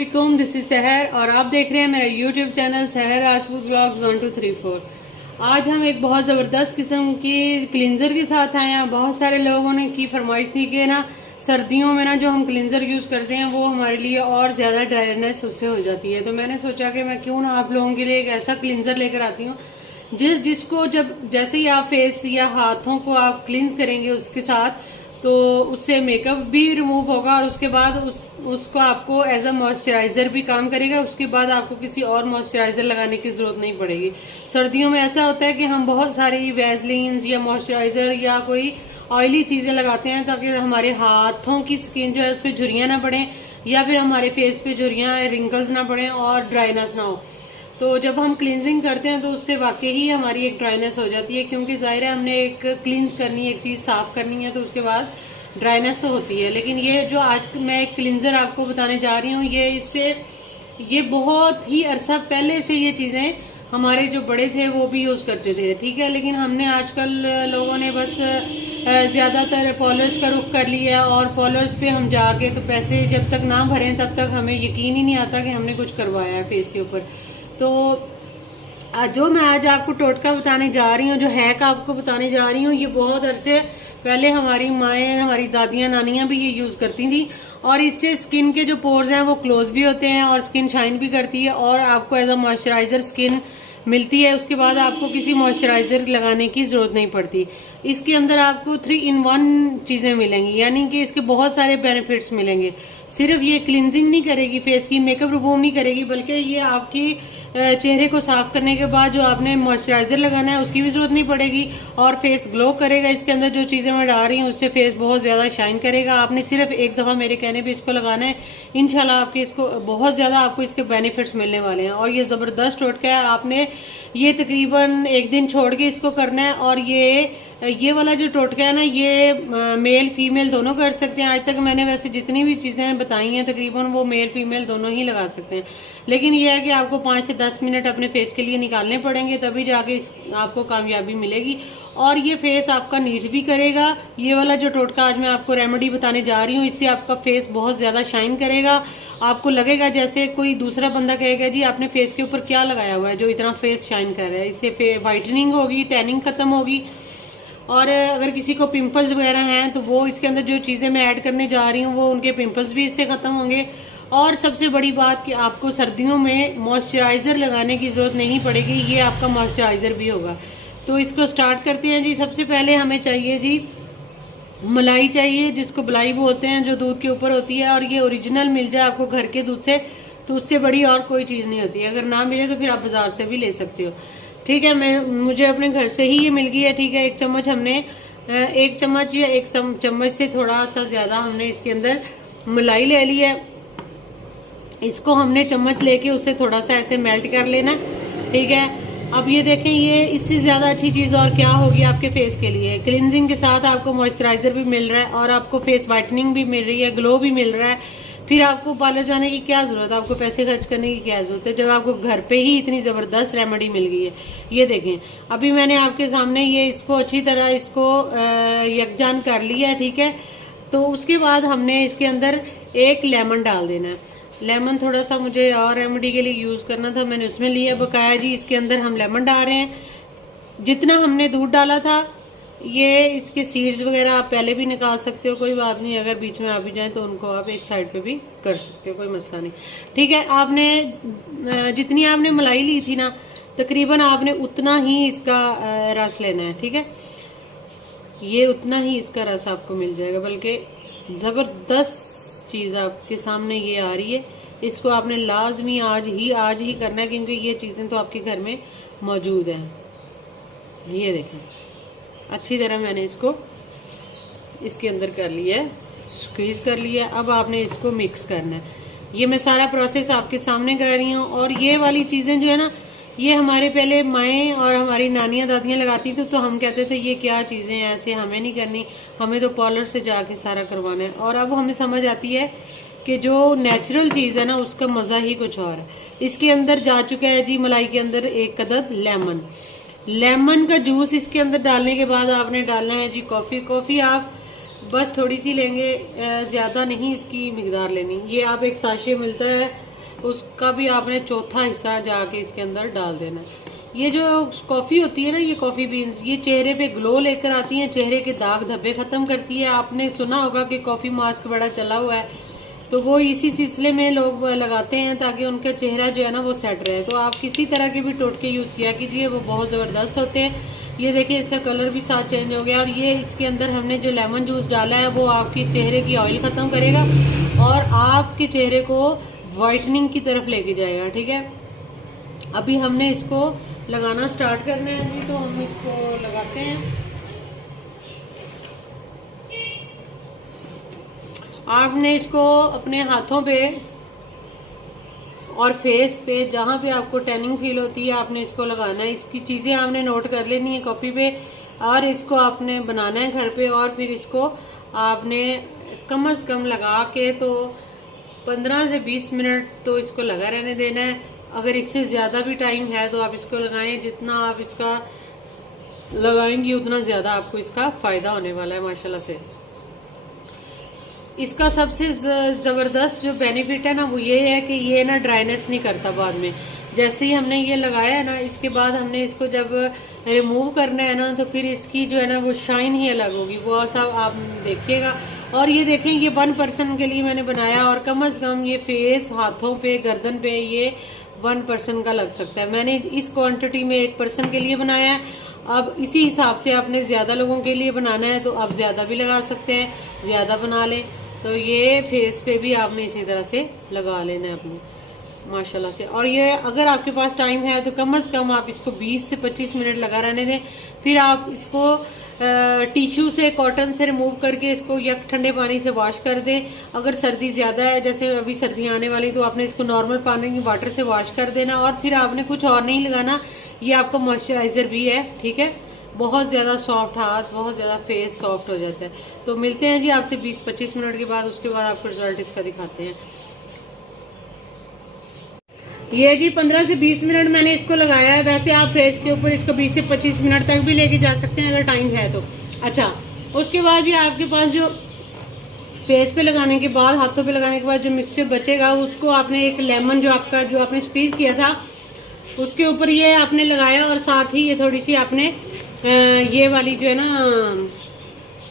अस्सलामुअलैकुम, this is सहर और आप देख रहे हैं मेरा यूट्यूब चैनल सहर राजपूत ब्लॉग्स 1234। आज हम एक बहुत ज़बरदस्त किस्म की क्लिनज़र के साथ आए हैं। बहुत सारे लोगों ने की फरमाइश थी कि ना सर्दियों में ना जो हम क्लिनज़र यूज़ करते हैं वो हमारे लिए और ज़्यादा ड्राइनेस उससे हो जाती है। तो मैंने सोचा कि मैं क्यों ना आप लोगों के लिए एक ऐसा क्लिनज़र लेकर आती हूँ जिसको जब जैसे ही आप फेस या हाथों को आप क्लींस करेंगे उसके साथ, तो उससे मेकअप भी रिमूव होगा और उसके बाद उसको आपको एज अ मॉइस्चराइज़र भी काम करेगा। उसके बाद आपको किसी और मॉइस्चराइज़र लगाने की ज़रूरत नहीं पड़ेगी। सर्दियों में ऐसा होता है कि हम बहुत सारी वैसलीन्स या मॉइस्चराइज़र या कोई ऑयली चीज़ें लगाते हैं ताकि हमारे हाथों की स्किन जो है उस पर झुर्रियाँ ना पड़ें या फिर हमारे फेस पे झुर्रियाँ रिंकल्स ना पड़ें और ड्राइनेस ना हो। तो जब हम क्लींजिंग करते हैं तो उससे वाकई ही हमारी एक ड्राइनेस हो जाती है, क्योंकि ज़ाहिर है हमने एक क्लींस करनी है, एक चीज़ साफ़ करनी है, तो उसके बाद ड्राइनेस तो होती है। लेकिन ये जो आज मैं एक क्लींजर आपको बताने जा रही हूँ, ये बहुत ही अरसा पहले से ये चीज़ें हमारे जो बड़े थे वो भी यूज़ करते थे, ठीक है। लेकिन हमने आजकल लोगों ने बस ज़्यादातर पॉलर्स का रुख कर लिया और पॉलर्स पे हम जाके तो पैसे जब तक ना भरें तब तक हमें यकीन ही नहीं आता कि हमने कुछ करवाया है फेस के ऊपर। तो जो मैं आज आपको टोटका बताने जा रही हूँ, जो हैक आपको बताने जा रही हूँ, ये बहुत अरसे पहले हमारी माएँ, हमारी दादियाँ, नानियाँ भी ये यूज़ करती थी और इससे स्किन के जो पोर्स हैं वो क्लोज भी होते हैं और स्किन शाइन भी करती है और आपको एज अ मॉइस्चराइज़र स्किन मिलती है। उसके बाद आपको किसी मॉइस्चराइज़र लगाने की ज़रूरत नहीं पड़ती। इसके अंदर आपको 3 in 1 चीज़ें मिलेंगी, यानी कि इसके बहुत सारे बेनिफिट्स मिलेंगे। सिर्फ ये क्लिनजिंग नहीं करेगी फेस की, मेकअप रिमूव नहीं करेगी, बल्कि ये आपकी चेहरे को साफ करने के बाद जो आपने मॉइस्चराइज़र लगाना है उसकी भी ज़रूरत नहीं पड़ेगी और फेस ग्लो करेगा। इसके अंदर जो चीज़ें मैं डाल रही हूँ उससे फेस बहुत ज़्यादा शाइन करेगा। आपने सिर्फ एक दफ़ा मेरे कहने पे इसको लगाना है, इंशाल्लाह आपके इसको बहुत ज़्यादा आपको इसके बेनिफिट्स मिलने वाले हैं। और ये ज़बरदस्त टोटका है, आपने ये तकरीबन एक दिन छोड़ के इसको करना है। और ये वाला जो टोटका है ना, ये मेल फीमेल दोनों कर सकते हैं। आज तक मैंने वैसे जितनी भी चीज़ें बताई हैं तकरीबन वो मेल फीमेल दोनों ही लगा सकते हैं। लेकिन ये है कि आपको 5 से 10 मिनट अपने फेस के लिए निकालने पड़ेंगे, तभी जाके आपको कामयाबी मिलेगी और ये फेस आपका नीट भी करेगा। ये वाला जो टोटका आज मैं आपको रेमेडी बताने जा रही हूँ, इससे आपका फेस बहुत ज़्यादा शाइन करेगा। आपको लगेगा जैसे कोई दूसरा बंदा कहेगा जी आपने फेस के ऊपर क्या लगाया हुआ है जो इतना फेस शाइन कर रहा है। इससे वाइटनिंग होगी, टैनिंग खत्म होगी। और अगर किसी को पिंपल्स वगैरह हैं तो वो इसके अंदर जो चीज़ें मैं ऐड करने जा रही हूँ वो उनके पिंपल्स भी इससे ख़त्म होंगे। और सबसे बड़ी बात कि आपको सर्दियों में मॉइस्चराइज़र लगाने की ज़रूरत नहीं पड़ेगी, ये आपका मॉइस्चराइज़र भी होगा। तो इसको स्टार्ट करते हैं जी। सबसे पहले हमें चाहिए जी मलाई चाहिए, जिसको बलाई बोलते हैं, जो दूध के ऊपर होती है। और ये ओरिजिनल मिल जाए आपको घर के दूध से तो उससे बड़ी और कोई चीज़ नहीं होती है। अगर ना मिले तो फिर आप बाज़ार से भी ले सकते हो, ठीक है। मुझे अपने घर से ही ये मिल गई है, ठीक है। 1 चम्मच हमने 1 चम्मच या 1 चम्मच से थोड़ा सा ज़्यादा हमने इसके अंदर मलाई ले ली है। इसको हमने चम्मच लेके उससे थोड़ा सा ऐसे मेल्ट कर लेना, ठीक है। अब ये देखें, ये इससे ज़्यादा अच्छी चीज़ और क्या होगी आपके फेस के लिए। क्लिनजिंग के साथ आपको मॉइस्चराइज़र भी मिल रहा है और आपको फेस वाइटनिंग भी मिल रही है, ग्लो भी मिल रहा है। फिर आपको पार्लर जाने की क्या ज़रूरत है, आपको पैसे खर्च करने की क्या ज़रूरत है जब आपको घर पे ही इतनी ज़बरदस्त रेमेडी मिल गई है। ये देखें, अभी मैंने आपके सामने ये इसको अच्छी तरह इसको यकजान कर लिया है, ठीक है। तो उसके बाद हमने इसके अंदर 1 लेमन डाल देना है। लेमन थोड़ा सा मुझे और रेमेडी के लिए यूज़ करना था, मैंने उसमें लिया बकाया जी। इसके अंदर हम लेमन डाल रहे हैं। जितना हमने दूध डाला था, ये इसके सीड्स वगैरह आप पहले भी निकाल सकते हो, कोई बात नहीं। अगर बीच में आ भी जाए तो उनको आप एक साइड पे भी कर सकते हो, कोई मसला नहीं, ठीक है। आपने जितनी आपने मलाई ली थी ना, तकरीबन आपने उतना ही इसका रस लेना है, ठीक है। ये उतना ही इसका रस आपको मिल जाएगा, बल्कि ज़बरदस्त चीज़ आपके सामने ये आ रही है। इसको आपने लाजमी आज ही करना है, क्योंकि ये चीज़ें तो आपके घर में मौजूद हैं। ये देखें, अच्छी तरह मैंने इसको इसके अंदर कर लिया है, स्क्वीज़ कर लिया है। अब आपने इसको मिक्स करना है। ये मैं सारा प्रोसेस आपके सामने कर रही हूँ। और ये वाली चीज़ें जो है ना, ये हमारे पहले माएँ और हमारी नानियाँ दादियाँ लगाती थी, तो हम कहते थे ये क्या चीज़ें हैं, ऐसे हमें नहीं करनी, हमें तो पार्लर से जाके सारा करवाना है। और अब हमें समझ आती है कि जो नेचुरल चीज़ है ना उसका मज़ा ही कुछ और है। इसके अंदर जा चुका है जी मलाई के अंदर 1 अदद लेमन का जूस। इसके अंदर डालने के बाद आपने डालना है जी कॉफ़ी आप बस थोड़ी सी लेंगे, ज़्यादा नहीं इसकी मिकदार लेनी। ये आप एक साशे मिलता है उसका भी आपने चौथा हिस्सा जाके इसके अंदर डाल देना है। ये जो कॉफ़ी होती है ना, ये कॉफ़ी बीन्स, ये चेहरे पे ग्लो लेकर आती हैं, चेहरे के दाग धब्बे ख़त्म करती है। आपने सुना होगा कि कॉफ़ी मास्क बड़ा चला हुआ है, तो वो इसी सिलसिले में लोग लगाते हैं ताकि उनका चेहरा जो है ना वो सेट रहे। तो आप किसी तरह के भी टोटके यूज़ किया कीजिए, वो बहुत ज़बरदस्त होते हैं। ये देखिए इसका कलर भी साथ चेंज हो गया, और ये इसके अंदर हमने जो लेमन जूस डाला है वो आपके चेहरे की ऑयल ख़त्म करेगा और आपके चेहरे को वाइटनिंग की तरफ लेके जाएगा। ठीक है, अभी हमने इसको लगाना स्टार्ट करना है जी, तो हम इसको लगाते हैं। आपने इसको अपने हाथों पे और फेस पे, जहाँ पे आपको टैनिंग फील होती है, आपने इसको लगाना है। इसकी चीज़ें आपने नोट कर लेनी है कॉपी पे, और इसको आपने बनाना है घर पे, और फिर इसको आपने कम से कम लगा के तो 15 से 20 मिनट तो इसको लगा रहने देना है। अगर इससे ज़्यादा भी टाइम है तो आप इसको लगाएं, जितना आप इसका लगाएंगी उतना ज़्यादा आपको इसका फ़ायदा होने वाला है माशाल्लाह से। इसका सबसे ज़बरदस्त जो बेनिफिट है ना वो ये है कि ये ना ड्राइनेस नहीं करता बाद में। जैसे ही हमने ये लगाया है ना, इसके बाद हमने इसको जब रिमूव करना है ना, तो फिर इसकी जो है ना वो शाइन ही अलग होगी, वो सब आप देखिएगा। और ये देखें, ये 1 पर्सन के लिए मैंने बनाया, और कम से कम ये फेस, हाथों पे, गर्दन पे ये 1 पर्सन का लग सकता है। मैंने इस क्वांटिटी में 1 पर्सन के लिए बनाया है। अब इसी हिसाब से आपने ज़्यादा लोगों के लिए बनाना है तो आप ज़्यादा भी लगा सकते हैं, ज़्यादा बना लें। तो ये फेस पे भी आपने इसी तरह से लगा लेना है अपने माशाल्लाह से। और ये अगर आपके पास टाइम है तो कम से कम आप इसको 20 से 25 मिनट लगा रहने दें। फिर आप इसको टिश्यू से, कॉटन से रिमूव करके इसको यक ठंडे पानी से वॉश कर दें। अगर सर्दी ज़्यादा है, जैसे अभी सर्दियाँ आने वाली, तो आपने इसको नॉर्मल पानी वाटर से वॉश कर देना, और फिर आपने कुछ और नहीं लगाना। ये आपका मॉइस्चराइज़र भी है, ठीक है। बहुत ज़्यादा सॉफ्ट हाथ, बहुत ज़्यादा फेस सॉफ्ट हो जाता है। तो मिलते हैं जी आपसे 20-25 मिनट के बाद, उसके बाद आपको रिजल्ट इसका दिखाते हैं। ये जी 15 से 20 मिनट मैंने इसको लगाया है। वैसे आप फेस के ऊपर इसको 20 से 25 मिनट तक भी लेके जा सकते हैं अगर टाइम है तो। अच्छा, उसके बाद ये आपके पास जो फेस पे लगाने के बाद, हाथों पे लगाने के बाद जो मिक्सचर बचेगा, उसको आपने एक लेमन जो आपने स्क्वीज किया था उसके ऊपर ये आपने लगाया, और साथ ही ये थोड़ी सी आपने ये वाली जो है ना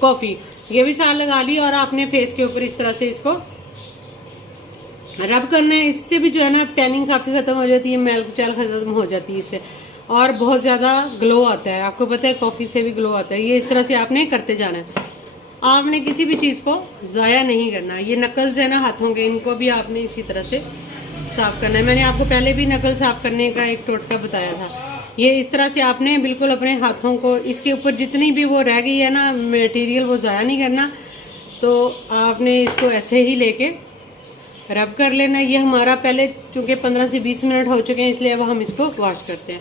कॉफ़ी, ये भी साथ लगा ली, और आपने फेस के ऊपर इस तरह से इसको रब करना है। इससे भी जो है ना टैनिंग काफ़ी ख़त्म हो जाती है, मैल कुचैल ख़त्म हो जाती है इससे, और बहुत ज़्यादा ग्लो आता है। आपको पता है कॉफ़ी से भी ग्लो आता है। ये इस तरह से आपने करते जाना है, आपने किसी भी चीज़ को ज़ाया नहीं करना। ये नकल्स है ना हाथों के, इनको भी आपने इसी तरह से साफ़ करना है। मैंने आपको पहले भी नकल साफ़ करने का एक टोटका बताया था। ये इस तरह से आपने बिल्कुल अपने हाथों को, इसके ऊपर जितनी भी वो रह गई है ना मटेरियल, वो ज़ाया नहीं करना। तो आपने इसको ऐसे ही लेके रब कर लेना। ये हमारा पहले चूँकि 15 से 20 मिनट हो चुके हैं, इसलिए अब हम इसको वॉश करते हैं।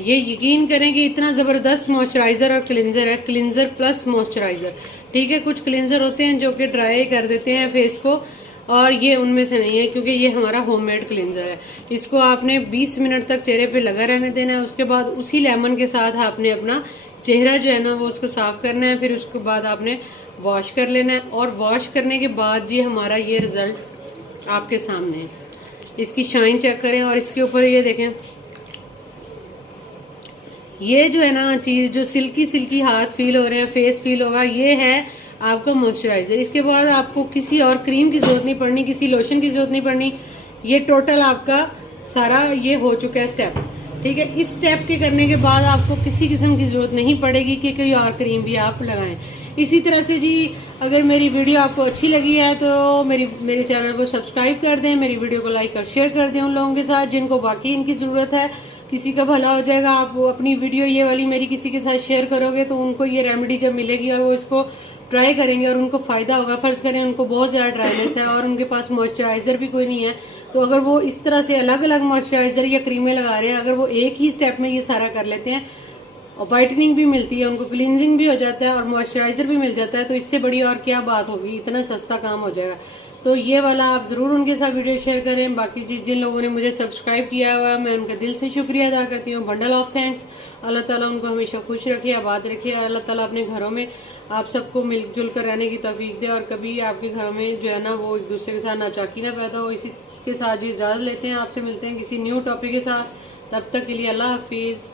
ये यकीन करें कि इतना ज़बरदस्त मॉइस्चराइज़र और क्लिनज़र है, क्लिनज़र प्लस मॉइस्चराइज़र। ठीक है, कुछ क्लिनज़र होते हैं जो कि ड्राई कर देते हैं फेस को, और ये उनमें से नहीं है, क्योंकि ये हमारा होममेड क्लिनज़र है। इसको आपने 20 मिनट तक चेहरे पे लगा रहने देना है। उसके बाद उसी लेमन के साथ आपने अपना चेहरा जो है ना वो उसको साफ़ करना है। फिर उसके बाद आपने वॉश कर लेना है, और वॉश करने के बाद जी हमारा ये रिज़ल्ट आपके सामने है। इसकी शाइन चेक करें, और इसके ऊपर ये देखें, ये जो है ना चीज़, जो सिल्की सिल्की हाथ फील हो रहे हैं, फेस फील होगा, ये है आपका मॉइस्चराइज़र। इसके बाद आपको किसी और क्रीम की ज़रूरत नहीं पड़नी, किसी लोशन की ज़रूरत नहीं पड़नी। ये टोटल आपका सारा ये हो चुका है स्टेप। ठीक है, इस स्टेप के करने के बाद आपको किसी किस्म की ज़रूरत नहीं पड़ेगी कि कोई और क्रीम भी आप लगाएं। इसी तरह से जी, अगर मेरी वीडियो आपको अच्छी लगी है तो मेरे चैनल को सब्सक्राइब कर दें, मेरी वीडियो को लाइक और शेयर कर दें उन लोगों के साथ जिनको वाकई इनकी ज़रूरत है। किसी का भला हो जाएगा। आप अपनी वीडियो ये वाली मेरी किसी के साथ शेयर करोगे तो उनको ये रेमेडी जब मिलेगी और वो इसको ट्राई करेंगे और उनको फ़ायदा होगा। फ़र्ज़ करें उनको बहुत ज़्यादा ड्राइनेस है और उनके पास मॉइस्चराइज़र भी कोई नहीं है, तो अगर वो इस तरह से अलग अलग मॉइस्चराइज़र या क्रीमें लगा रहे हैं, अगर वो एक ही स्टेप में ये सारा कर लेते हैं और वाइटनिंग भी मिलती है, उनको क्लींजिंग भी हो जाता है और मॉइस्चराइज़र भी मिल जाता है, तो इससे बड़ी और क्या बात होगी। इतना सस्ता काम हो जाएगा। तो ये वाला आप ज़रूर उनके साथ वीडियो शेयर करें। बाकी जिन लोगों ने मुझे सब्सक्राइब किया हुआ है मैं उनका दिल से शुक्रिया अदा करती हूँ। Bundle of thanks. अल्लाह ताला उनको हमेशा खुश रखे, आबाद रखे। अल्लाह ताला अपने घरों में आप सबको मिलजुल कर रहने की तौफीक दे और कभी आपके घरों में जो है ना वो एक दूसरे के साथ नाचाकी ना पैदा हो। इसी के साथ जी इजाज़त लेते हैं। आपसे मिलते हैं किसी न्यू टॉपिक के साथ। तब तक के लिए अल्लाह हाफिज़।